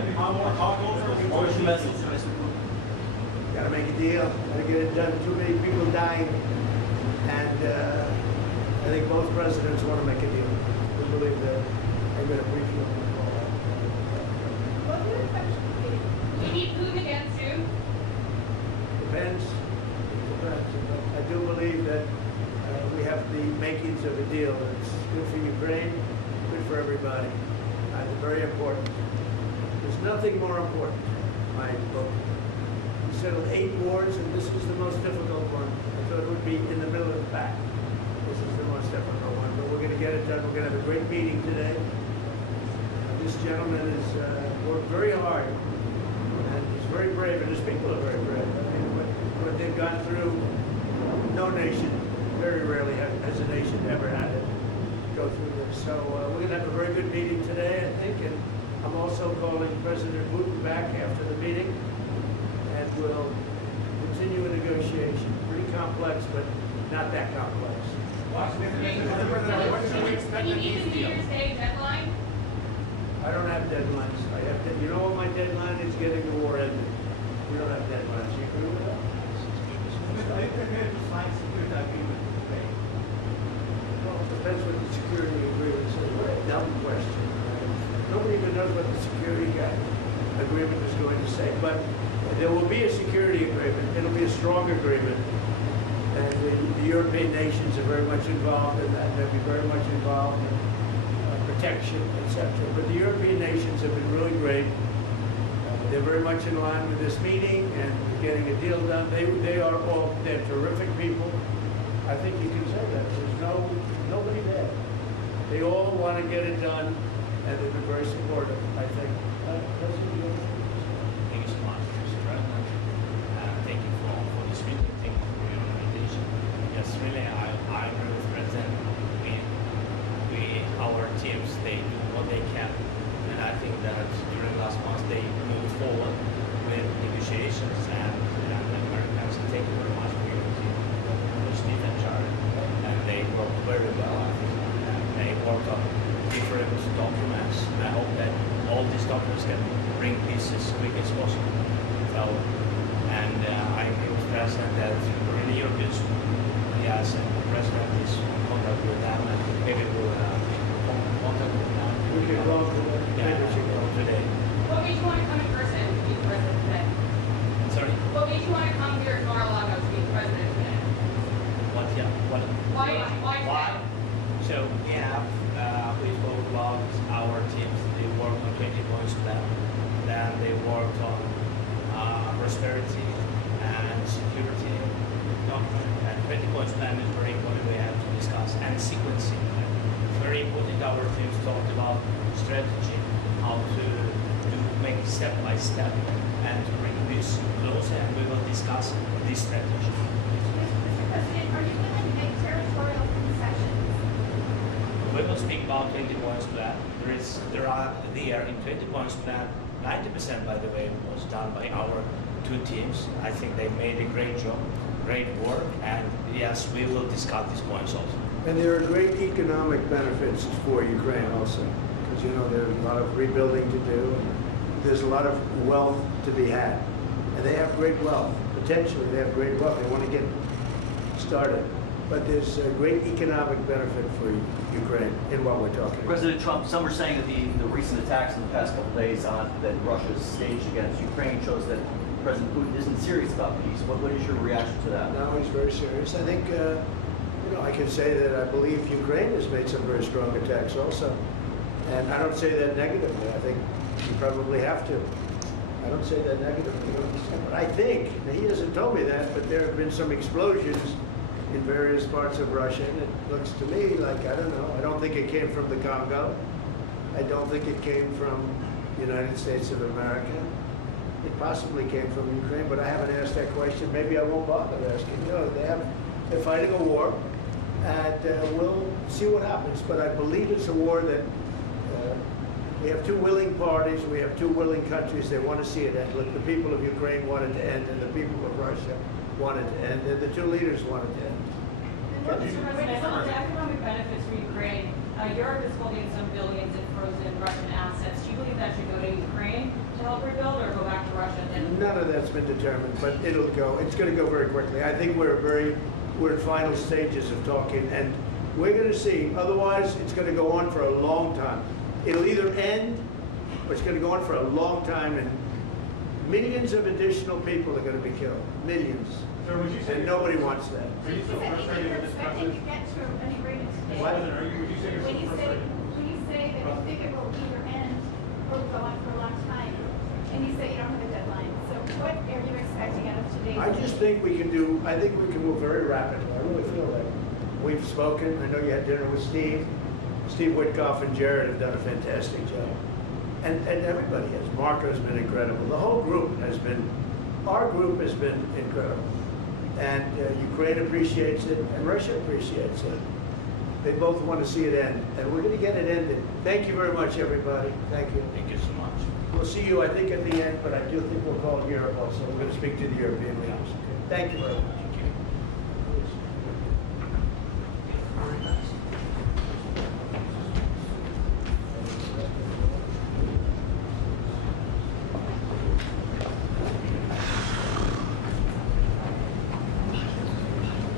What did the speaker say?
What was your message to Mr. Putin? Got to make a deal. Got to get it done. Too many people dying, and I think both presidents want to make a deal. We believe that. I'm going to brief you on the call. What do you expect? We need Putin again soon. Depends. I do believe that we have the makings of a deal. It's good for Ukraine, good for everybody. It's very important. There's nothing more important, in my book. We settled 8 wars, and this is the most difficult one. I thought it would be in the middle of the pack. This is the most difficult one, but we're going to get it done. We're going to have a great meeting today. This gentleman has worked very hard, and he's very brave, and his people are very brave. I mean, what they've gone through, no nation, very rarely has a nation ever had it go through this. So we're going to have a very good meeting today, I think, and I'm also calling President Putin back after the meeting, and we'll continue a negotiation. Pretty complex, but not that complex. Can you meet the New Year's Day deadline? I don't have deadlines. You know what my deadline is? Getting the war ended. We don't have deadlines. You agree with that? Are you prepared to sign security agreement today? Well, it depends what the security agreement says. What a dumb question. Nobody even knows what the security agreement is going to say. But there will be a security agreement. It'll be a strong agreement. And the European nations are very much involved in that. They'll be very much involved in protection, etc. But the European nations have been really great. They're very much in line with this meeting and getting a deal done. They're terrific people. I think you can say that. There's nobody there. They all want to get it done, and they've been very supportive, I think. Thank you so much, Mr. President. Thank you for this meeting. Thank you for your invitation. Yes, really, I agree with President. Our teams, they do what they can. And I think that during last month they moved forward with negotiations, and Americans, thank you very much for your team, Steve and Jared. And they worked very well, I think. And they worked on different documents. I hope that all these documents can bring peace as quick as possible. So, and I agree with the President that really you're good. Yes, and the President is in contact with them, and maybe we'll contact with them. We can go Today. What made you want to come in person to be the president today? Sorry? What made you want to come here to Mar-A-Lago to be the president today? What? Why? So, yeah, we spoke about our teams. They worked on 20 points plan. Then they worked on prosperity and security document. And 20 points plan is very important. We have to discuss, and sequencing. Very important. Our teams talked about strategy, how to make step by step, and to bring this closer. And we will discuss this strategy. Mr. President, are you willing to make territorial concessions? We will speak about 20 points plan. There are in 20 points plan. 90%, by the way, was done by our 2 teams. I think they made a great job, great work, and yes, we will discuss these points also. And there are great economic benefits for Ukraine also, because there's a lot of rebuilding to do. There's a lot of wealth to be had, and they have great wealth. Potentially, they have great wealth. They want to get started, but there's a great economic benefit for Ukraine in what we're talking about. President Trump, some are saying that the recent attacks in the past couple of days that Russia's staged against Ukraine shows that President Putin isn't serious about peace. What is your reaction to that? No, he's very serious. I think, I can say that I believe Ukraine has made some very strong attacks also. And I don't say that negatively. I think you probably have to. I don't say that negatively. But I think, he hasn't told me that, but there have been some explosions in various parts of Russia, and it looks to me like, I don't know, I don't think it came from the Congo. I don't think it came from the United States of America. It possibly came from Ukraine, but I haven't asked that question. Maybe I won't bother asking. They're fighting a war, and we'll see what happens. But I believe it's a war that we have 2 willing parties, we have 2 willing countries. They want to see it end. Look, the people of Ukraine want it to end, and the people of Russia want it to end, and the 2 leaders want it to end. Mr. President, on the economic benefits for Ukraine, Europe is holding some billions in frozen Russian assets. Do you believe that should go to Ukraine to None of that's been determined, but it'll go. It's going to go very quickly. I think we're in final stages of talking, and we're going to see. Otherwise, it's going to go on for a long time. It'll either end, or it's going to go on for a long time, and millions of additional people are going to be killed. Millions. Sir, would you say And nobody wants that. Are you He so said frustrated you're with this expecting process? to get to an agreement today. Would you say you're When so you say, frustrated? when you say that you think it will either end or go on for a long time, and you say you don't have a deadline, so what are you expecting out of today's? I just think we can move very rapidly. I really feel that. We've spoken. I know you had dinner with Steve. Steve Witkoff and Jared have done a fantastic job. And everybody has. Marco's been incredible. The whole group has been, our group has been incredible. And Ukraine appreciates it, and Russia appreciates it. They both want to see it end, and we're going to get it ended. Thank you very much, everybody. Thank you. Thank you so much. We'll see you, I think, at the end, but I do think we'll call Europe also. We're going to speak to the European leaders. Thank you very much.